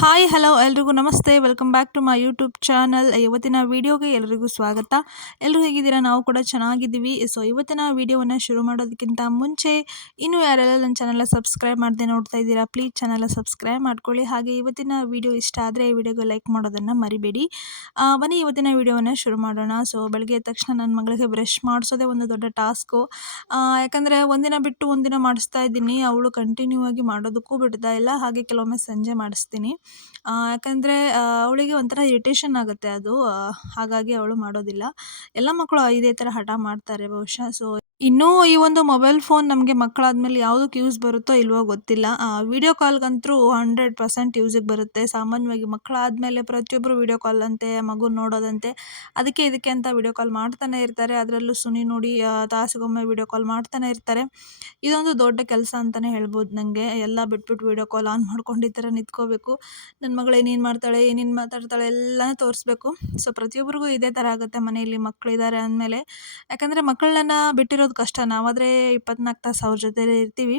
Hi hello ಎಲ್ರಿಗೂ ನಮಸ್ತೆ. Welcome back to my YouTube channel ಇವತ್ತಿನ ವಿಡಿಯೋಗೆ ಎಲ್ರಿಗೂ ಸ್ವಾಗತ. ಎಲ್ಲರೂ ಹೇಗಿದ್ದೀರಾ? ನಾವು ಕೂಡ ಚೆನ್ನಾಗಿದ್ದೀವಿ. ಸೊ ಇವತ್ತಿನ ವೀಡಿಯೋವನ್ನು ಶುರು ಮಾಡೋದಕ್ಕಿಂತ ಮುಂಚೆ ಇನ್ನೂ ಯಾರೆಲ್ಲ ನನ್ನ ಚಾನಲ್ನ ಸಬ್ಸ್ಕ್ರೈಬ್ ಮಾಡದೆ ನೋಡ್ತಾ ಇದ್ದೀರಾ ಪ್ಲೀಸ್ ಚಾನಲ್ನ ಸಬ್ಸ್ಕ್ರೈಬ್ ಮಾಡ್ಕೊಳ್ಳಿ. ಹಾಗೆ ಇವತ್ತಿನ ವೀಡಿಯೋ ಇಷ್ಟ ಆದರೆ ಈ ವಿಡಿಯೋಗೆ ಲೈಕ್ ಮಾಡೋದನ್ನು ಮರಿಬೇಡಿ. ಬನ್ನಿ ಇವತ್ತಿನ ವೀಡಿಯೋವನ್ನು ಶುರು ಮಾಡೋಣ. ಸೊ ಬೆಳಗ್ಗೆ ತಕ್ಷಣ ನನ್ನ ಮಗಳಿಗೆ ಬ್ರಷ್ ಮಾಡಿಸೋದೇ ಒಂದು ದೊಡ್ಡ ಟಾಸ್ಕು ಯಾಕಂದರೆ ಒಂದಿನ ಬಿಟ್ಟು ಒಂದಿನ ಮಾಡಿಸ್ತಾ ಇದ್ದೀನಿ. ಅವಳು ಕಂಟಿನ್ಯೂ ಆಗಿ ಮಾಡೋದಕ್ಕೂ ಬಿಡ್ತಾ ಇಲ್ಲ. ಹಾಗೆ ಕೆಲವೊಮ್ಮೆ ಸಂಜೆ ಮಾಡಿಸ್ತೀನಿ. ಯಾಕಂದರೆ ಅವಳಿಗೆ ಒಂಥರ ಇರಿಟೇಷನ್ ಆಗುತ್ತೆ ಅದು. ಹಾಗಾಗಿ ಅವಳು ಮಾಡೋದಿಲ್ಲ. ಎಲ್ಲ ಮಕ್ಕಳು ಇದೇ ಥರ ಹಠ ಮಾಡ್ತಾರೆ ಬಹುಶಃ. ಸೊ ಇನ್ನೂ ಈ ಒಂದು ಮೊಬೈಲ್ ಫೋನ್ ನಮಗೆ ಮಕ್ಕಳಾದ್ಮೇಲೆ ಯಾವುದಕ್ಕೆ ಯೂಸ್ ಬರುತ್ತೋ ಇಲ್ವೋ ಗೊತ್ತಿಲ್ಲ. ವಿಡಿಯೋ ಕಾಲ್ಗಂತೂ ಹಂಡ್ರೆಡ್ ಪರ್ಸೆಂಟ್ ಯೂಸಿಗೆ ಬರುತ್ತೆ. ಸಾಮಾನ್ಯವಾಗಿ ಮಕ್ಕಳಾದಮೇಲೆ ಪ್ರತಿಯೊಬ್ಬರು ವಿಡಿಯೋ ಕಾಲ್ ಅಂತೆ, ಮಗು ನೋಡೋದಂತೆ, ಅದಕ್ಕೆ ಇದಕ್ಕೆ ಅಂತ ವಿಡಿಯೋ ಕಾಲ್ ಮಾಡ್ತಾನೆ ಇರ್ತಾರೆ. ಅದರಲ್ಲೂ ಸುನಿ ನೋಡಿ ತಾಸಿಗೊಮ್ಮೆ ವಿಡಿಯೋ ಕಾಲ್ ಮಾಡ್ತಾನೆ ಇರ್ತಾರೆ. ಇದೊಂದು ದೊಡ್ಡ ಕೆಲಸ ಅಂತಲೇ ಹೇಳ್ಬೋದು ನನಗೆ ಎಲ್ಲ ಬಿಟ್ಬಿಟ್ಟು ವಿಡಿಯೋ ಕಾಲ್ ಆನ್ ಮಾಡ್ಕೊಂಡು ಈ ಥರ ನಿಂತ್ಕೋಬೇಕು. ನನ್ನ ಮಗಳು ಏನೇನು ಮಾಡ್ತಾಳೆ, ಏನೇನು ಮಾತಾಡ್ತಾಳೆ ಎಲ್ಲ ತೋರಿಸ್ಬೇಕು. ಸೊ ಪ್ರತಿಯೊಬ್ಬರಿಗೂ ಇದೇ ಥರ ಆಗುತ್ತೆ ಮನೆಯಲ್ಲಿ ಮಕ್ಕಳಿದ್ದಾರೆ ಅಂದಮೇಲೆ. ಯಾಕಂದರೆ ಮಕ್ಕಳನ್ನ ಬಿಟ್ಟಿರೋದು ಕಷ್ಟ. ನಾವಾದರೆ ಇಪ್ಪತ್ನಾಲ್ಕು ತಾಸು ಅವ್ರ ಜೊತೆಲೇ ಇರ್ತೀವಿ.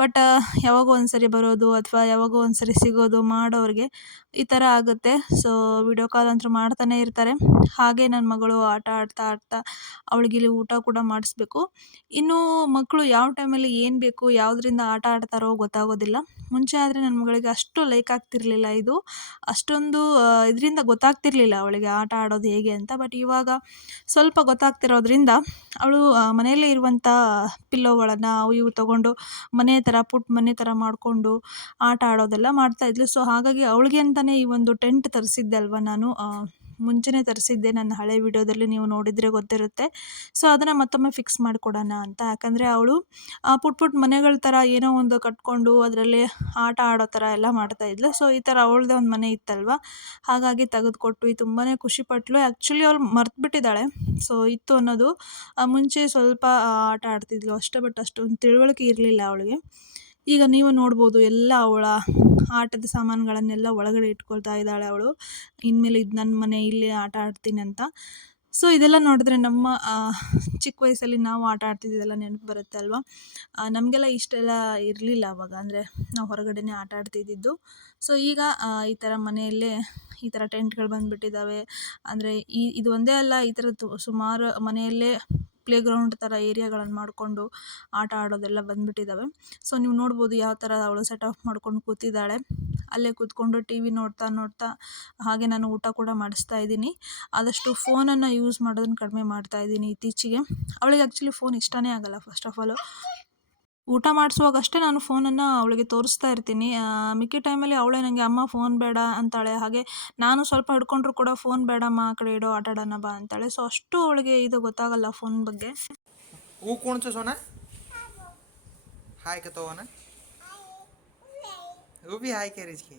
ಬಟ್ ಯಾವಾಗೋ ಒಂದ್ಸರಿ ಬರೋದು ಅಥವಾ ಯಾವಾಗೋ ಒಂದ್ಸರಿ ಸಿಗೋದು ಮಾಡೋರಿಗೆ ಈ ಥರ ಆಗುತ್ತೆ. ಸೊ ವಿಡಿಯೋ ಕಾಲ್ ಅಂತೂ ಮಾಡ್ತಾನೆ ಇರ್ತಾರೆ. ಹಾಗೆ ನನ್ನ ಮಗಳು ಆಟ ಆಡ್ತಾ ಆಡ್ತಾ ಅವಳಿಗೆ ಇಲ್ಲಿ ಊಟ ಕೂಡ ಮಾಡಿಸ್ಬೇಕು. ಇನ್ನು ಮಕ್ಕಳು ಯಾವ ಟೈಮಲ್ಲಿ ಏನು ಬೇಕು, ಯಾವುದರಿಂದ ಆಟ ಆಡ್ತಾರೋ ಗೊತ್ತಾಗೋದಿಲ್ಲ. ಮುಂಚೆ ಆದರೆ ನನ್ನ ಮಗಳಿಗೆ ಅಷ್ಟು ಲೈಕ್ ಆಗ್ತಿರ್ಲಿಲ್ಲ ಇದು. ಅಷ್ಟೊಂದು ಇದರಿಂದ ಗೊತ್ತಾಗ್ತಿರಲಿಲ್ಲ ಅವಳಿಗೆ ಆಟ ಆಡೋದು ಹೇಗೆ ಅಂತ. ಬಟ್ ಇವಾಗ ಸ್ವಲ್ಪ ಗೊತ್ತಾಗ್ತಿರೋದ್ರಿಂದ ಅವಳು ಮನೆಯಲ್ಲೇ ಇರುವಂಥ ಪಿಲ್ಲೋಗಳನ್ನು ಅವು ಇವು ತೊಗೊಂಡು ಮನೆ ಥರ ಪುಟ್ಟ ಮನೆ ಥರ ಮಾಡಿಕೊಂಡು ಆಟ ಆಡೋದೆಲ್ಲ ಮಾಡ್ತಾಯಿದ್ಲು ಸೊ ಹಾಗಾಗಿ ಅವಳಿಗೆ ಅಂತಲೇ ಈ ಒಂದು ಟೆಂಟ್ ತರಿಸಿದ್ದೆ ಅಲ್ವಾ ನಾನು ಮುಂಚೆನೇ ತರಿಸಿದ್ದೆ. ನನ್ನ ಹಳೆ ವಿಡಿಯೋದಲ್ಲಿ ನೀವು ನೋಡಿದರೆ ಗೊತ್ತಿರುತ್ತೆ. ಸೊ, ಅದನ್ನು ಮತ್ತೊಮ್ಮೆ ಫಿಕ್ಸ್ ಮಾಡಿಕೊಡೋಣ ಅಂತ. ಯಾಕಂದರೆ ಅವಳು ಪುಟ್ ಪುಟ್ ಮನೆಗಳ ಥರ ಏನೋ ಒಂದು ಕಟ್ಕೊಂಡು ಅದರಲ್ಲಿ ಆಟ ಆಡೋ ಥರ ಎಲ್ಲ ಮಾಡ್ತಾಯಿದ್ಲು ಸೊ, ಈ ಥರ ಅವಳದೇ ಒಂದು ಮನೆ ಇತ್ತಲ್ವ? ಹಾಗಾಗಿ ತೆಗೆದುಕೊಟ್ವಿ. ತುಂಬಾ ಖುಷಿಪಟ್ಲು ಆ್ಯಕ್ಚುಲಿ ಅವಳು ಮರ್ತುಬಿಟ್ಟಿದ್ದಾಳೆ ಸೊ, ಇತ್ತು ಅನ್ನೋದು ಮುಂಚೆ ಸ್ವಲ್ಪ ಆಟ ಆಡ್ತಿದ್ಲು ಅಷ್ಟೇ. ಬಟ್ ಅಷ್ಟೊಂದು ತಿಳುವಳಿಕೆ ಇರಲಿಲ್ಲ ಅವಳಿಗೆ. ಈಗ ನೀವು ನೋಡ್ಬೋದು ಎಲ್ಲ ಅವಳ ಆಟದ ಸಾಮಾನುಗಳನ್ನೆಲ್ಲ ಒಳಗಡೆ ಇಟ್ಕೊಳ್ತಾ ಇದ್ದಾಳೆ ಅವಳು. ಇನ್ಮೇಲೆ ಇದು ನನ್ನ ಮನೆ, ಇಲ್ಲಿ ಆಟ ಆಡ್ತೀನಿ ಅಂತ. ಸೊ ಇದೆಲ್ಲ ನೋಡಿದ್ರೆ ನಮ್ಮ ಚಿಕ್ಕ ವಯಸ್ಸಲ್ಲಿ ನಾವು ಆಟ ಆಡ್ತಿದ್ದೆಲ್ಲ ನೆನಪು ಬರುತ್ತೆ ಅಲ್ವಾ? ನಮಗೆಲ್ಲ ಇಷ್ಟೆಲ್ಲ ಇರಲಿಲ್ಲ ಅವಾಗ. ಅಂದರೆ ನಾವು ಹೊರಗಡೆನೇ ಆಟ ಆಡ್ತಿದ್ದಿದ್ದು. ಸೊ ಈಗ ಈ ಥರ ಮನೆಯಲ್ಲೇ ಈ ಥರ ಟೆಂಟ್ಗಳು ಬಂದುಬಿಟ್ಟಿದ್ದಾವೆ. ಅಂದರೆ ಈ, ಇದು ಒಂದೇ ಅಲ್ಲ, ಈ ಥರದ್ದು ಸುಮಾರು ಮನೆಯಲ್ಲೇ ಪ್ಲೇ ಗ್ರೌಂಡ್ ಥರ ಏರಿಯಾಗಳನ್ನು ಮಾಡಿಕೊಂಡು ಆಟ ಆಡೋದೆಲ್ಲ ಬಂದುಬಿಟ್ಟಿದ್ದಾವೆ ಸೊ ನೀವು ನೋಡ್ಬೋದು ಯಾವ ಥರ ಅವಳು ಸೆಟ್ ಆಫ್ ಮಾಡ್ಕೊಂಡು ಕೂತಿದ್ದಾಳೆ. ಅಲ್ಲೇ ಕೂತ್ಕೊಂಡು ಟಿ ವಿ ನೋಡ್ತಾ ನೋಡ್ತಾ ಹಾಗೆ ನಾನು ಊಟ ಕೂಡ ಮಾಡಿಸ್ತಾ ಇದ್ದೀನಿ. ಆದಷ್ಟು ಫೋನನ್ನು ಯೂಸ್ ಮಾಡೋದನ್ನು ಕಡಿಮೆ ಮಾಡ್ತಾ ಇದ್ದೀನಿ ಇತ್ತೀಚೆಗೆ. ಅವಳಿಗೆ ಆ್ಯಕ್ಚುಲಿ ಫೋನ್ ಇಷ್ಟನೇ ಆಗಲ್ಲ ಫಸ್ಟ್ ಆಫ್ ಆಲು ಊಟ ಮಾಡಿಸುವಾಗ ಅಷ್ಟೇ ನಾನು ಫೋನನ್ನು ಅವಳಿಗೆ ತೋರಿಸ್ತಾ ಇರ್ತೀನಿ ಆ, ಮಿಕ್ಕಿ ಟೈಮಲ್ಲಿ ಅವಳೇ ನನಗೆ ಅಮ್ಮ ಫೋನ್ ಬೇಡ ಅಂತಾಳೆ ಹಾಗೆ ನಾನು ಸ್ವಲ್ಪ ಹಿಡ್ಕೊಂಡ್ರು ಕೂಡ ಫೋನ್ ಬೇಡಮ್ಮ ಆ ಕಡೆ ಇಡೋ ಆಟ ಆಡೋಣ ಬಾ ಅಂತಾಳೆ ಸೊ ಅಷ್ಟು ಅವಳಿಗೆ ಇದು ಗೊತ್ತಾಗಲ್ಲ ಫೋನ್ ಬಗ್ಗೆ वो कौन सा सोना हाय कहता हुआ ना वो भी हाय कह रही इसके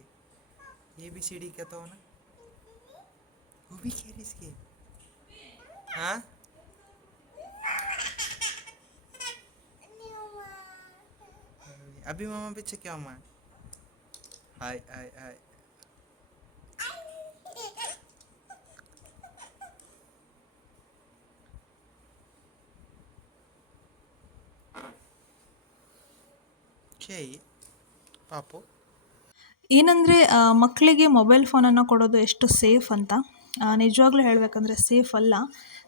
ये भी सीढ़ी कहता हो ना वो भी कह रही इसके हाँ अभी मामा पीछे क्या मामा हाय हाय हाय Okay, ಪಾಪು ಏನಂದರೆ ಮಕ್ಕಳಿಗೆ ಮೊಬೈಲ್ ಫೋನನ್ನು ಕೊಡೋದು ಎಷ್ಟು ಸೇಫ್ ಅಂತ ಆ, ನಿಜವಾಗ್ಲೂ ಹೇಳಬೇಕಂದ್ರೆ ಸೇಫ್ ಅಲ್ಲ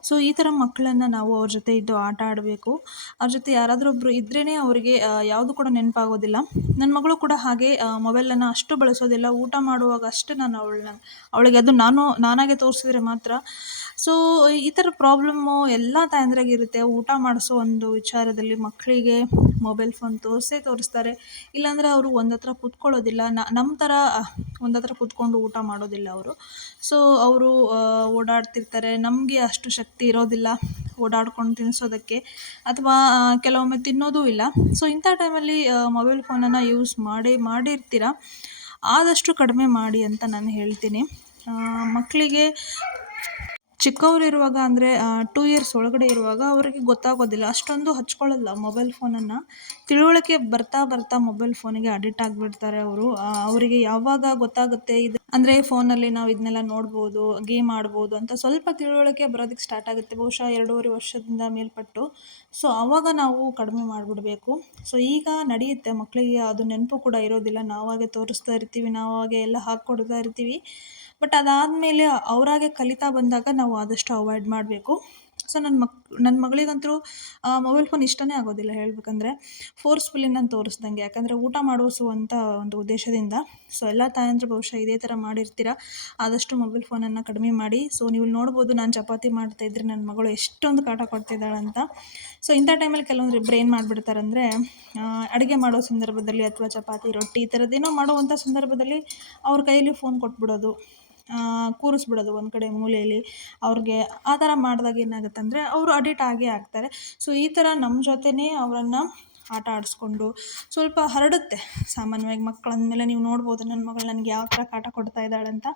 ಸೊ ಈ ಥರ ಮಕ್ಕಳನ್ನು ನಾವು ಅವ್ರ ಜೊತೆ ಇದ್ದು ಆಟ ಆಡಬೇಕು. ಅವ್ರ ಜೊತೆ ಯಾರಾದರೂ ಒಬ್ಬರು ಇದ್ರೇ ಅವರಿಗೆ ಯಾವುದು ಕೂಡ ನೆನಪಾಗೋದಿಲ್ಲ. ನನ್ನ ಮಗಳು ಕೂಡ ಹಾಗೆ ಮೊಬೈಲನ್ನು ಅಷ್ಟು ಬಳಸೋದಿಲ್ಲ. ಊಟ ಮಾಡುವಾಗ ಅಷ್ಟೇ ನಾನು ಅವಳನ್ನ, ಅವಳಿಗೆ ಅದು ನಾನು, ನಾನಾಗೆ ತೋರಿಸಿದ್ರೆ ಮಾತ್ರ. ಸೊ ಈ ಥರ ಪ್ರಾಬ್ಲಮ್ಮು ಎಲ್ಲ ತಾಯಂದ್ರಾಗಿರುತ್ತೆ ಊಟ ಮಾಡಿಸೋ ಒಂದು ವಿಚಾರದಲ್ಲಿ ಮಕ್ಕಳಿಗೆ ಮೊಬೈಲ್ ಫೋನ್ ತೋರಿಸೇ ತೋರಿಸ್ತಾರೆ. ಇಲ್ಲಾಂದರೆ ಅವರು ಒಂದತ್ರ ಕುತ್ಕೊಳ್ಳೋದಿಲ್ಲ. ನಮ್ಮ ಥರ ಒಂದತ್ರ ಕೂತ್ಕೊಂಡು ಊಟ ಮಾಡೋದಿಲ್ಲ ಅವರು. ಸೊ ಅವರು ಓಡಾಡ್ತಿರ್ತಾರೆ. ನಮಗೆ ಅಷ್ಟು ಶಕ್ತಿ ಇರೋದಿಲ್ಲ, ಓಡಾಡ್ಕೊಂಡು ತಿನ್ನಿಸೋದಕ್ಕೆ ಅಥವಾ ಕೆಲವೊಮ್ಮೆ ತಿನ್ನೋದೂ ಇಲ್ಲ. ಸೊ ಇಂಥ ಟೈಮಲ್ಲಿ ಮೊಬೈಲ್ ಫೋನನ್ನು ಯೂಸ್ ಮಾಡಿ, ಮಾಡಿರ್ತೀರ? ಆದಷ್ಟು ಕಡಿಮೆ ಮಾಡಿ ಅಂತ ನಾನು ಹೇಳ್ತೀನಿ. ಮಕ್ಕಳಿಗೆ ಚಿಕ್ಕವರಿರುವಾಗ ಅಂದರೆ ಟೂ ಇಯರ್ಸ್ ಒಳಗಡೆ ಇರುವಾಗ ಅವರಿಗೆ ಗೊತ್ತಾಗೋದಿಲ್ಲ. ಅಷ್ಟೊಂದು ಹಚ್ಕೊಳ್ಳಲ್ಲ ಮೊಬೈಲ್ ಫೋನನ್ನು ತಿಳುವಳಿಕೆ ಬರ್ತಾ ಬರ್ತಾ ಮೊಬೈಲ್ ಫೋನಿಗೆ ಅಡಿಕ್ಟ್ ಆಗಿಬಿಡ್ತಾರೆ ಅವರು. ಅವರಿಗೆ ಯಾವಾಗ ಗೊತ್ತಾಗುತ್ತೆ ಇದು? ಅಂದರೆ ಫೋನಲ್ಲಿ ನಾವು ಇದನ್ನೆಲ್ಲ ನೋಡ್ಬೋದು ಗೇಮ್ ಆಡ್ಬೋದು ಅಂತ ಸ್ವಲ್ಪ ತಿಳುವಳಿಕೆ ಬರೋದಕ್ಕೆ ಸ್ಟಾರ್ಟ್ ಆಗುತ್ತೆ. ಬಹುಶಃ ಎರಡೂವರೆ ವರ್ಷದಿಂದ ಮೇಲ್ಪಟ್ಟು. ಸೊ ಆವಾಗ ನಾವು ಕಡಿಮೆ ಮಾಡಿಬಿಡಬೇಕು. ಸೊ ಈಗ ನಡೆಯುತ್ತೆ. ಮಕ್ಕಳಿಗೆ ಅದು ನೆನಪು ಕೂಡ ಇರೋದಿಲ್ಲ. ನಾವಾಗೆ ತೋರಿಸ್ತಾ ಇರ್ತೀವಿ, ನಾವಾಗೆ ಎಲ್ಲ ಹಾಕ್ಕೊಡ್ತಾ ಇರ್ತೀವಿ. ಬಟ್ ಅದಾದಮೇಲೆ ಅವರಾಗೆ ಕಲಿತಾ ಬಂದಾಗ ನಾವು ಆದಷ್ಟು ಅವಾಯ್ಡ್ ಮಾಡಬೇಕು. ಸೊ ನನ್ನ ಮಕ್ ನನ್ನ ಮಗಳಿಗಂತೂ ಮೊಬೈಲ್ ಫೋನ್ ಇಷ್ಟನೇ ಆಗೋದಿಲ್ಲ ಹೇಳಬೇಕಂದ್ರೆ. ಫೋರ್ಸ್ಫುಲ್ಲಿ ನಾನು ತೋರಿಸ್ದಂಗೆ. ಯಾಕಂದರೆ ಊಟ ಮಾಡಿಸುವಂಥ ಒಂದು ಉದ್ದೇಶದಿಂದ. ಸೊ ಎಲ್ಲ ತಾಯಂದಿರು ಬಹುಶಃ ಇದೇ ಥರ ಮಾಡಿರ್ತೀರ. ಆದಷ್ಟು ಮೊಬೈಲ್ ಫೋನನ್ನು ಕಡಿಮೆ ಮಾಡಿ. ಸೊ ನೀವು ನೋಡ್ಬೋದು ನಾನು ಚಪಾತಿ ಮಾಡ್ತಾಯಿದ್ರೆ ನನ್ನ ಮಗಳು ಎಷ್ಟೊಂದು ಕಾಟ ಕೊಡ್ತಿದ್ದಾಳಂತ ಸೊ ಇಂಥ ಟೈಮಲ್ಲಿ ಕೆಲವೊಂದು ಬ್ರೇನ್ ಮಾಡಿಬಿಡ್ತಾರಂದರೆ ಅಡುಗೆ ಮಾಡೋ ಸಂದರ್ಭದಲ್ಲಿ ಅಥವಾ ಚಪಾತಿ, ರೊಟ್ಟಿ ಈ ಥರದ್ದೇನೋ ಮಾಡುವಂಥ ಸಂದರ್ಭದಲ್ಲಿ ಅವ್ರ ಕೈಯಲ್ಲಿ ಫೋನ್ ಕೊಟ್ಬಿಡೋದು. ಕೂರಿಸ್ಬಿಡೋದು ಒಂದು ಕಡೆ ಮೂಲೆಯಲ್ಲಿ. ಅವ್ರಿಗೆ ಆ ಥರ ಮಾಡಿದಾಗ ಏನಾಗುತ್ತೆ ಅಂದರೆ ಅವರು ಅಡಿಟ್ ಆಗೇ ಆಗ್ತಾರೆ. ಸೊ ಈ ಥರ ನಮ್ಮ ಜೊತೆನೇ ಅವರನ್ನು ಆಟ ಆಡಿಸ್ಕೊಂಡು ಸ್ವಲ್ಪ ಹರಡುತ್ತೆ. ಸಾಮಾನ್ಯವಾಗಿ ಮಕ್ಕಳಂದಮೇಲೆ ನೀವು ನೋಡ್ಬೋದು ನನ್ನ ಮಗಳು ನನಗೆ ಯಾವ ಥರ ಕಾಟ ಕೊಡ್ತಾ ಇದ್ದಾಳೆ ಅಂತ.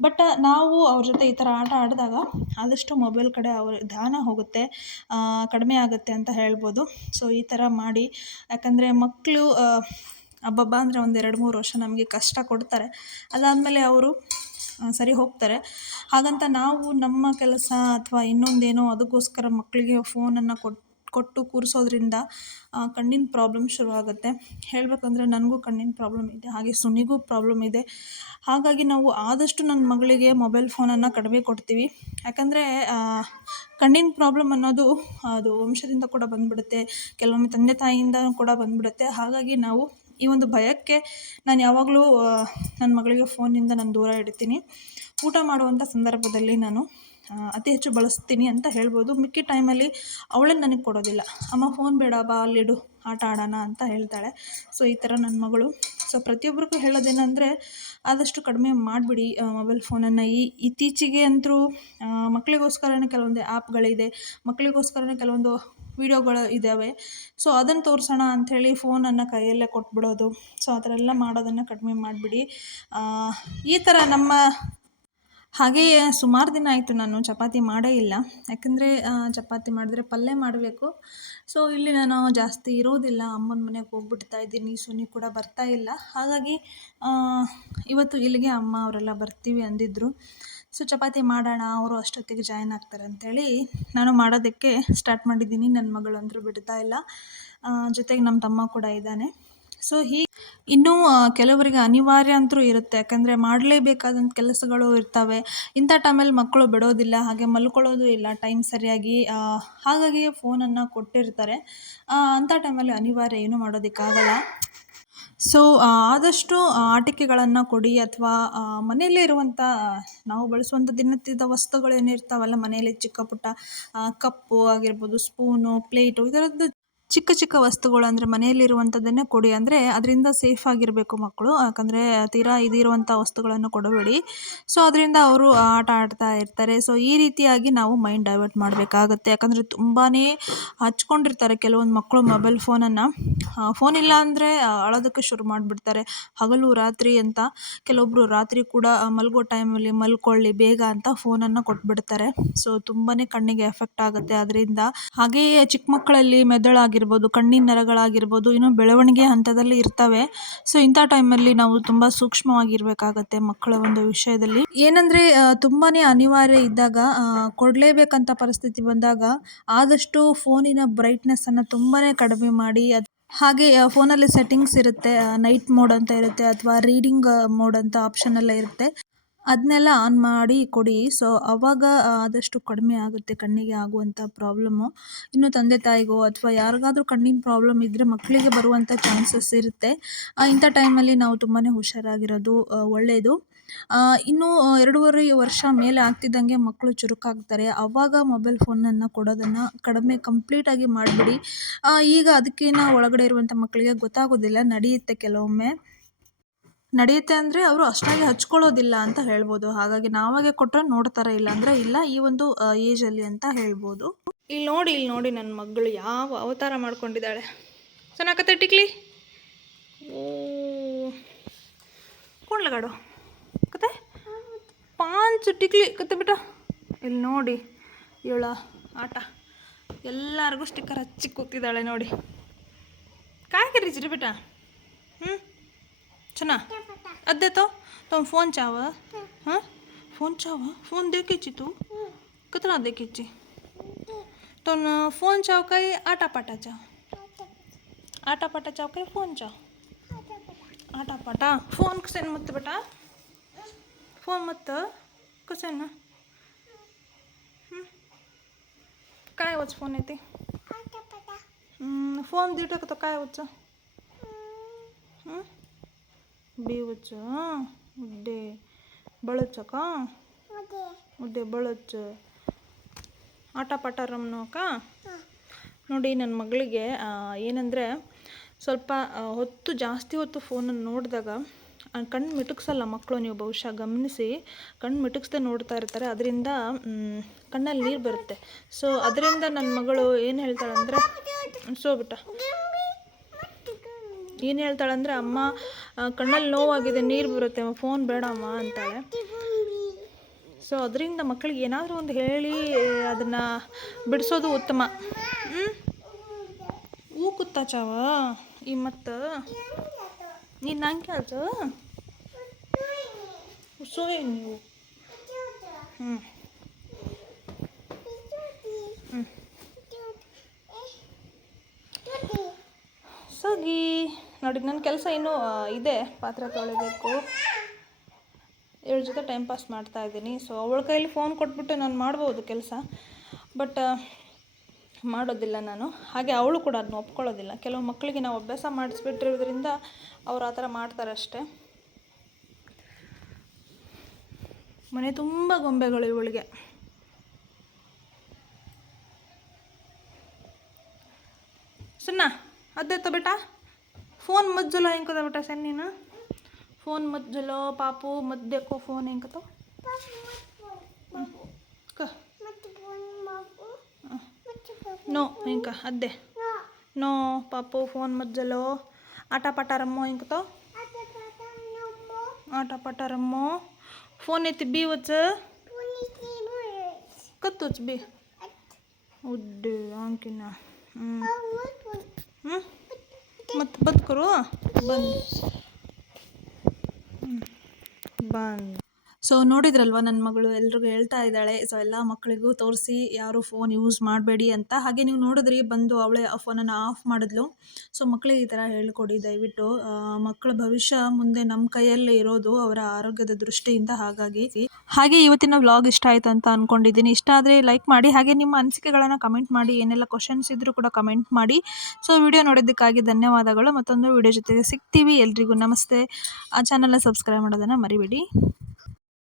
ಬಟ್ ನಾವು ಅವ್ರ ಜೊತೆ ಈ ಥರ ಆಟ ಆಡಿದಾಗ ಆದಷ್ಟು ಮೊಬೈಲ್ ಕಡೆ ಅವ್ರ ಧ್ಯಾನ ಹೋಗುತ್ತೆ ಕಡಿಮೆ ಆಗುತ್ತೆ ಅಂತ ಹೇಳ್ಬೋದು. ಸೊ ಈ ಥರ ಮಾಡಿ. ಯಾಕಂದರೆ ಮಕ್ಕಳು ಹಬ್ಬಬ್ಬ ಅಂದರೆ ಒಂದು ಎರಡು ಮೂರು ವರ್ಷ ನಮಗೆ ಕಷ್ಟ ಕೊಡ್ತಾರೆ. ಅದಾದಮೇಲೆ ಅವರು ಸರಿ ಹೋಗ್ತಾರೆ. ಹಾಗಂತ ನಾವು ನಮ್ಮ ಕೆಲಸ ಅಥವಾ ಇನ್ನೊಂದೇನೋ ಅದಕ್ಕೋಸ್ಕರ ಮಕ್ಕಳಿಗೆ ಫೋನನ್ನು ಕೊಟ್ಟು ಕೊಟ್ಟು ಕೂರಿಸೋದ್ರಿಂದ ಕಣ್ಣಿನ ಪ್ರಾಬ್ಲಮ್ ಶುರುವಾಗುತ್ತೆ. ಹೇಳಬೇಕಂದ್ರೆ ನನಗೂ ಕಣ್ಣಿನ ಪ್ರಾಬ್ಲಮ್ ಇದೆ, ಹಾಗೆ ಸುನಿಗೂ ಪ್ರಾಬ್ಲಮ್ ಇದೆ. ಹಾಗಾಗಿ ನಾವು ಆದಷ್ಟು ನನ್ನ ಮಗಳಿಗೆ ಮೊಬೈಲ್ ಫೋನನ್ನು ಕಡಿಮೆ ಕೊಡ್ತೀವಿ. ಯಾಕಂದರೆ ಕಣ್ಣಿನ ಪ್ರಾಬ್ಲಮ್ ಅನ್ನೋದು ಅದು ವಂಶದಿಂದ ಕೂಡ ಬಂದ್ಬಿಡುತ್ತೆ, ಕೆಲವೊಮ್ಮೆ ತಂದೆ ತಾಯಿಯಿಂದ ಕೂಡ ಬಂದ್ಬಿಡುತ್ತೆ. ಹಾಗಾಗಿ ನಾವು ಈ ಒಂದು ಭಯಕ್ಕೆ ನಾನು ಯಾವಾಗಲೂ ನನ್ನ ಮಗಳಿಗೆ ಫೋನಿಂದ ನಾನು ದೂರ ಇಡ್ತೀನಿ. ಊಟ ಮಾಡುವಂಥ ಸಂದರ್ಭದಲ್ಲಿ ನಾನು ಅತಿ ಹೆಚ್ಚು ಬಳಸ್ತೀನಿ ಅಂತ ಹೇಳ್ಬೋದು. ಮಿಕ್ಕಿ ಟೈಮಲ್ಲಿ ಅವಳೇ ನನಗೆ ಕೊಡೋದಿಲ್ಲ. ಅಮ್ಮ, ಫೋನ್ ಬೇಡ ಬಾ ಅಲ್ಲಿಡು ಆಟ ಆಡೋಣ ಅಂತ ಹೇಳ್ತಾಳೆ. ಸೊ, ಈ ಥರ ನನ್ನ ಮಗಳು. ಸೊ ಪ್ರತಿಯೊಬ್ಬರಿಗೂ ಹೇಳೋದೇನೆಂದರೆ, ಆದಷ್ಟು ಕಡಿಮೆ ಮಾಡಿಬಿಡಿ ಮೊಬೈಲ್ ಫೋನನ್ನು. ಈ, ಇತ್ತೀಚೆಗೆ ಅಂತರೂ ಮಕ್ಕಳಿಗೋಸ್ಕರನೇ ಕೆಲವೊಂದು ಆ್ಯಪ್ಗಳಿದೆ ಮಕ್ಕಳಿಗೋಸ್ಕರನೇ ಕೆಲವೊಂದು ವೀಡಿಯೋಗಳು ಇದ್ದಾವೆ. ಸೊ ಅದನ್ನು ತೋರಿಸೋಣ ಅಂಥೇಳಿ ಫೋನನ್ನು ಕೈಯಲ್ಲೇ ಕೊಟ್ಬಿಡೋದು. ಸೊ ಆ ಥರ ಎಲ್ಲ ಮಾಡೋದನ್ನು ಕಡಿಮೆ ಮಾಡಿಬಿಡಿ. ಈ ಥರ ನಮ್ಮ ಹಾಗೆಯೇ ಸುಮಾರು ದಿನ ಆಯಿತು ನಾನು ಚಪಾತಿ ಮಾಡೇ ಇಲ್ಲ. ಯಾಕಂದರೆ ಚಪಾತಿ ಮಾಡಿದ್ರೆ ಪಲ್ಯ ಮಾಡಬೇಕು. ಸೊ ಇಲ್ಲಿ ನಾನು ಜಾಸ್ತಿ ಇರೋದಿಲ್ಲ. ಅಮ್ಮನ ಮನೆಗೆ ಹೋಗ್ಬಿಡ್ತಾ ಇದ್ದೀನಿ. ಸುನಿ ಕೂಡ ಬರ್ತಾ ಇಲ್ಲ. ಹಾಗಾಗಿ ಇವತ್ತು ಇಲ್ಲಿಗೆ ಅಮ್ಮ ಅವರೆಲ್ಲ ಬರ್ತೀವಿ ಅಂದಿದ್ದರು ಸೊ ಚಪಾತಿ ಮಾಡೋಣ, ಅವರು ಅಷ್ಟೊತ್ತಿಗೆ ಜಾಯ್ನ್ ಆಗ್ತಾರೆ ಅಂಥೇಳಿ ನಾನು ಮಾಡೋದಕ್ಕೆ ಸ್ಟಾರ್ಟ್ ಮಾಡಿದ್ದೀನಿ. ನನ್ನ ಮಗಳು ಅಂದರೂ ಬಿಡ್ತಾ ಇಲ್ಲ. ಜೊತೆಗೆ ನಮ್ಮ ತಮ್ಮ ಕೂಡ ಇದ್ದಾನೆ. ಸೊ ಹೀ, ಇನ್ನೂ ಕೆಲವರಿಗೆ ಅನಿವಾರ್ಯ ಅಂತೂ ಇರುತ್ತೆ. ಯಾಕಂದರೆ ಮಾಡಲೇಬೇಕಾದಂಥ ಕೆಲಸಗಳು ಇರ್ತವೆ. ಇಂಥ ಟೈಮಲ್ಲಿ ಮಕ್ಕಳು ಬಿಡೋದಿಲ್ಲ, ಹಾಗೆ ಮಲ್ಕೊಳ್ಳೋದು ಇಲ್ಲ ಟೈಮ್ ಸರಿಯಾಗಿ ಹಾಗಾಗಿ ಫೋನನ್ನು ಕೊಟ್ಟಿರ್ತಾರೆ. ಅಂಥ ಟೈಮಲ್ಲಿ ಅನಿವಾರ್ಯ ಏನೂ ಮಾಡೋದಕ್ಕಾಗಲ್ಲ. ಸೊ ಆದಷ್ಟು ಆಟಿಕೆಗಳನ್ನು ಕೊಡಿ ಅಥವಾ ಮನೆಯಲ್ಲೇ ಇರುವಂಥ ನಾವು ಬಳಸುವಂಥ ದಿನನಿತ್ಯದ ವಸ್ತುಗಳು ಏನಿರ್ತಾವಲ್ಲ ಮನೆಯಲ್ಲಿ ಚಿಕ್ಕ ಪುಟ್ಟ ಕಪ್ಪು ಆಗಿರ್ಬೋದು, ಸ್ಪೂನು, ಪ್ಲೇಟು ಈ ಥರದ್ದು ಚಿಕ್ಕ ಚಿಕ್ಕ ವಸ್ತುಗಳು ಅಂದರೆ ಮನೆಯಲ್ಲಿರುವಂಥದ್ದನ್ನೇ ಕೊಡಿ ಅಂದರೆ ಅದರಿಂದ ಸೇಫ್ ಆಗಿರಬೇಕು ಮಕ್ಕಳು. ಯಾಕಂದರೆ ತೀರಾ ಇದಿರುವಂಥ ವಸ್ತುಗಳನ್ನು ಕೊಡಬೇಡಿ. ಸೊ ಅದರಿಂದ ಅವರು ಆಟ ಆಡ್ತಾ ಇರ್ತಾರೆ. ಸೊ ಈ ರೀತಿಯಾಗಿ ನಾವು ಮೈಂಡ್ ಡೈವರ್ಟ್ ಮಾಡಬೇಕಾಗತ್ತೆ. ಯಾಕಂದರೆ ತುಂಬಾ ಹಚ್ಕೊಂಡಿರ್ತಾರೆ ಕೆಲವೊಂದು ಮಕ್ಕಳು ಮೊಬೈಲ್ ಫೋನನ್ನು ಫೋನ್ ಇಲ್ಲ ಅಂದರೆ ಅಳೋದಕ್ಕೆ ಶುರು ಮಾಡಿಬಿಡ್ತಾರೆ. ಹಗಲು ರಾತ್ರಿ ಅಂತ ಕೆಲವೊಬ್ಬರು ರಾತ್ರಿ ಕೂಡ ಮಲಗೋ ಟೈಮಲ್ಲಿ ಮಲ್ಕೊಳ್ಳಿ, ಬೇಗ ಅಂತ ಫೋನನ್ನು ಕೊಟ್ಬಿಡ್ತಾರೆ. ಸೊ ತುಂಬಾ ಕಣ್ಣಿಗೆ ಎಫೆಕ್ಟ್ ಆಗುತ್ತೆ. ಅದರಿಂದ ಹಾಗೆಯೇ ಚಿಕ್ಕ ಮಕ್ಕಳಲ್ಲಿ ಮೆದುಳಾಗಿರ್ಬೋದು ಕಣ್ಣಿನ ನರಗಳಾಗಿರ್ಬೋದು ಇನ್ನೂ ಬೆಳವಣಿಗೆ ಹಂತದಲ್ಲಿ ಇರ್ತವೆ. ಸೊ ಇಂಥ ಟೈಮಲ್ಲಿ ನಾವು ತುಂಬ ಸೂಕ್ಷ್ಮವಾಗಿರಬೇಕಾಗತ್ತೆ ಮಕ್ಕಳ ಒಂದು ವಿಷಯದಲ್ಲಿ. ಏನಂದರೆ ತುಂಬಾ ಅನಿವಾರ್ಯ ಇದ್ದಾಗ ಕೊಡಲೇಬೇಕಂತ ಪರಿಸ್ಥಿತಿ ಬಂದಾಗ ಆದಷ್ಟು ಫೋನಿನ ಬ್ರೈಟ್ನೆಸ್ಸನ್ನು ತುಂಬಾ ಕಡಿಮೆ ಮಾಡಿ ಹಾಗೆ ಫೋನಲ್ಲಿ ಸೆಟ್ಟಿಂಗ್ಸ್ ಇರುತ್ತೆ ನೈಟ್ ಮೋಡ್ ಅಂತ ಇರುತ್ತೆ, ಅಥವಾ ರೀಡಿಂಗ್ ಮೋಡ್ ಅಂತ ಆಪ್ಷನ್ ಎಲ್ಲ ಇರುತ್ತೆ. ಅದನ್ನೆಲ್ಲ ಆನ್ ಮಾಡಿ ಕೊಡಿ. ಸೊ ಅವಾಗ ಆದಷ್ಟು ಕಡಿಮೆ ಆಗುತ್ತೆ ಕಣ್ಣಿಗೆ ಆಗುವಂಥ ಪ್ರಾಬ್ಲಮ್ಮು ಇನ್ನು ತಂದೆ ತಾಯಿಗೋ ಅಥವಾ ಯಾರಿಗಾದ್ರೂ ಕಣ್ಣಿನ ಪ್ರಾಬ್ಲಮ್ ಇದ್ದರೆ ಮಕ್ಕಳಿಗೆ ಬರುವಂಥ ಚಾನ್ಸಸ್ ಇರುತ್ತೆ. ಇಂಥ ಟೈಮಲ್ಲಿ ನಾವು ತುಂಬಾ ಹುಷಾರಾಗಿರೋದು ಒಳ್ಳೆಯದು ಇನ್ನೂ ಎರಡೂವರೆ ವರ್ಷ ಮೇಲೆ ಆಗ್ತಿದ್ದಂಗೆ ಮಕ್ಕಳು ಚುರುಕಾಗ್ತಾರೆ. ಆವಾಗ ಮೊಬೈಲ್ ಫೋನನ್ನು ಕೊಡೋದನ್ನು ಕಡಿಮೆ ಕಂಪ್ಲೀಟಾಗಿ ಮಾಡಿಬಿಡಿ. ಈಗ ಅದಕ್ಕೇನ ಒಳಗಡೆ ಇರುವಂಥ ಮಕ್ಕಳಿಗೆ ಗೊತ್ತಾಗೋದಿಲ್ಲ. ನಡೆಯುತ್ತೆ ಕೆಲವೊಮ್ಮೆ. ನಡೆಯುತ್ತೆ ಅಂದರೆ ಅವರು ಅಷ್ಟಾಗಿ ಹಚ್ಕೊಳ್ಳೋದಿಲ್ಲ ಅಂತ ಹೇಳ್ಬೋದು. ಹಾಗಾಗಿ ನಾವಾಗೆ ಕೊಟ್ಟರೆ ನೋಡ್ತಾರೆ ಇಲ್ಲ ಅಂದರೆ ಇಲ್ಲ ಈ ಒಂದು ಏಜಲ್ಲಿ ಅಂತ ಹೇಳ್ಬೋದು. ಇಲ್ಲಿ ನೋಡಿ ಇಲ್ಲಿ ನೋಡಿ ನನ್ನ ಮಗಳು ಯಾವ ಅವತಾರ ಮಾಡ್ಕೊಂಡಿದ್ದಾಳೆ. ಚೆನ್ನಾಗತ್ತೆ ಟಿಕ್ಲಿ. ಓ ಕೊಂಡ್ಲಗಾಡು ಕತೆ? ಪಾಂಚು ಟಿಕ್ಲಿ ಕತೆ ಬಿಟ್ಟ. ಇಲ್ಲಿ ನೋಡಿ, ಇವಳ ಆಟ. ಎಲ್ಲರಿಗೂ ಸ್ಟಿಕ್ಕರ್ ಹಚ್ಚಿ ಕೂತಿದ್ದಾಳೆ ನೋಡಿ. ಕಾಯ್ಕಿರಿ ಚಿರಿ ಬಿಟ್ಟ ಹ್ಞೂ छना दे तो। तुम फोन चाव। हाँ? फोन चाव। फोन देखेची तू। कितना देखेची तो फोन चाव कई आटा पाटा चाव? आटापाटा चाव काही फोन चाव? आटापाटा। फोन कसेन मत बेटा। फोन मत। कसेन? ना काय वच फोन येते फोन देऊ टाकतो काय वच? ಬೇವಚ್ಚ ಮುದ್ದೆ ಬಳಚಕ್ಕ ಮುದ್ದೆ. ಬಳಚ ಆಟ ಪಾಠ ರಮ್ನೋಕ? ನೋಡಿ ನನ್ನ ಮಗಳಿಗೆ ಏನಂದರೆ ಸ್ವಲ್ಪ ಹೊತ್ತು ಜಾಸ್ತಿ ಹೊತ್ತು ಫೋನನ್ನು ನೋಡಿದಾಗ ಕಣ್ಣು ಮಿಟುಕ್ಸಲ್ಲ ಮಕ್ಕಳು ನೀವು ಬಹುಶಃ ಗಮನಿಸಿ. ಕಣ್ಣು ಮಿಟುಕ್ಸ್ದೆ ನೋಡ್ತಾ ಇರ್ತಾರೆ. ಅದರಿಂದ ಕಣ್ಣಲ್ಲಿ ನೀರು ಬರುತ್ತೆ. ಸೊ ಅದರಿಂದ ನನ್ನ ಮಗಳು ಏನು ಹೇಳ್ತಾಳೆ ಅಂದರೆ ಸೋ ಬಿಟ್ಟ ಏನು ಹೇಳ್ತಾಳಂದ್ರೆ, ಅಮ್ಮ ಕಣ್ಣಲ್ಲಿ ನೋವಾಗಿದೆ, ನೀರು ಬರುತ್ತೆ ಫೋನ್ ಬೇಡಮ್ಮ ಅಂತಾಳೆ. ಸೊ ಅದರಿಂದ ಮಕ್ಕಳಿಗೆ ಏನಾದರೂ ಒಂದು ಹೇಳಿ, ಅದನ್ನು ಬಿಡಿಸೋದು ಉತ್ತಮ. ಹ್ಞೂ ಹೂ ಚಾವ? ಈ ಮತ್ತು? ನೀನು ನಂಗೆ ಕೇಳ್ತ ಸೋಯ ನೀವು. ಹ್ಞೂ ಸಗಿ ನೋಡಿ ನನ್ನ ಕೆಲಸ ಇನ್ನೂ ಇದೆ. ಪಾತ್ರೆ ತೊಳಿಬೇಕು. ಇವಳ ಜೊತೆ ಟೈಮ್ ಪಾಸ್ ಮಾಡ್ತಾ ಇದ್ದೀನಿ. ಸೊ ಅವಳ ಕೈಯಲ್ಲಿ ಫೋನ್ ಕೊಟ್ಬಿಟ್ಟು ನಾನು ಮಾಡ್ಬೋದು ಕೆಲಸ. ಬಟ್ ಮಾಡೋದಿಲ್ಲ ನಾನು. ಹಾಗೆ ಅವಳು ಕೂಡ ಅದನ್ನ ಒಪ್ಕೊಳ್ಳೋದಿಲ್ಲ. ಕೆಲವು ಮಕ್ಕಳಿಗೆ ನಾವು ಅಭ್ಯಾಸ ಮಾಡಿಸ್ಬಿಟ್ಟಿರೋದ್ರಿಂದ ಅವ್ರು ಆ ಥರ ಮಾಡ್ತಾರೆ ಅಷ್ಟೇ. ಮನೆ ತುಂಬ ಗೊಂಬೆಗಳು ಇವಳಿಗೆ. ಸುನ್ನ ಅದೇ ಬೇಟ ಫೋನ್ ಮಜ್ಜಲೋ ಹೆಂಗದ ಬೇಟ ಸಣ್ಣ ನೀನು ಫೋನ್ ಮಜ್ಜಲೋ ಪಾಪು ಮದ್ದೆಕೋ ಫೋನ್ ಹೆಂಗತ ಕ ನೋ ಹಿಂಕ ಅದ್ದೆ ನೋ ಪಾಪು ಫೋನ್ ಮಜ್ಜಲೋ ಆಟ ಪಾಟ ರಮ್ಮೋ ಹಿಂಕತೋ ಆಟ ಪಾಟ ರಮ್ಮೋ ಫೋನ್ ಐತಿ ಬಿ ವಚ್ಚ ಕತ್ತುಚ್ ಬಿ ಉಡ್ಡು ಅಂಕಿನ ಸೊ ನೋಡಿದ್ರಲ್ವ ನನ್ನ ಮಗಳು ಎಲ್ರಿಗೂ ಹೇಳ್ತಾ ಇದ್ದಾಳೆ ಸೊ ಎಲ್ಲ ಮಕ್ಕಳಿಗೂ ತೋರಿಸಿ ಯಾರು ಫೋನ್ ಯೂಸ್ ಮಾಡಬೇಡಿ ಅಂತ. ಹಾಗೆ ನೀವು ನೋಡಿದ್ರಿ, ಬಂದು ಅವಳೇ ಆ ಫೋನನ್ನು ಆಫ್ ಮಾಡಿದ್ಲು. ಸೊ ಮಕ್ಕಳಿಗೆ ಈ ಥರ ಹೇಳಿಕೊಡಿ, ದಯವಿಟ್ಟು. ಮಕ್ಕಳ ಭವಿಷ್ಯ ಮುಂದೆ ನಮ್ಮ ಕೈಯಲ್ಲೇ ಇರೋದು ಅವರ ಆರೋಗ್ಯದ ದೃಷ್ಟಿಯಿಂದ ಹಾಗಾಗಿ. ಹಾಗೆ ಇವತ್ತಿನ ವ್ಲಾಗ್ ಇಷ್ಟ ಆಯಿತು ಅಂತ ಅಂದ್ಕೊಂಡಿದ್ದೀನಿ ಇಷ್ಟ ಆದರೆ ಲೈಕ್ ಮಾಡಿ, ಹಾಗೆ ನಿಮ್ಮ ಅನಿಸಿಕೆಗಳನ್ನು ಕಮೆಂಟ್ ಮಾಡಿ, ಏನೆಲ್ಲ ಕ್ವಶನ್ಸ್ ಇದ್ದರೂ ಕೂಡ ಕಮೆಂಟ್ ಮಾಡಿ. ಸೊ ವಿಡಿಯೋ ನೋಡಿದ್ದಕ್ಕಾಗಿ ಧನ್ಯವಾದಗಳು. ಮತ್ತೊಂದು ವಿಡಿಯೋ ಜೊತೆಗೆ ಸಿಗ್ತೀವಿ. ಎಲ್ರಿಗೂ ನಮಸ್ತೆ. ಆ ಚಾನಲ್ನ ಸಬ್ಸ್ಕ್ರೈಬ್ ಮಾಡೋದನ್ನು ಮರಿಬೇಡಿ.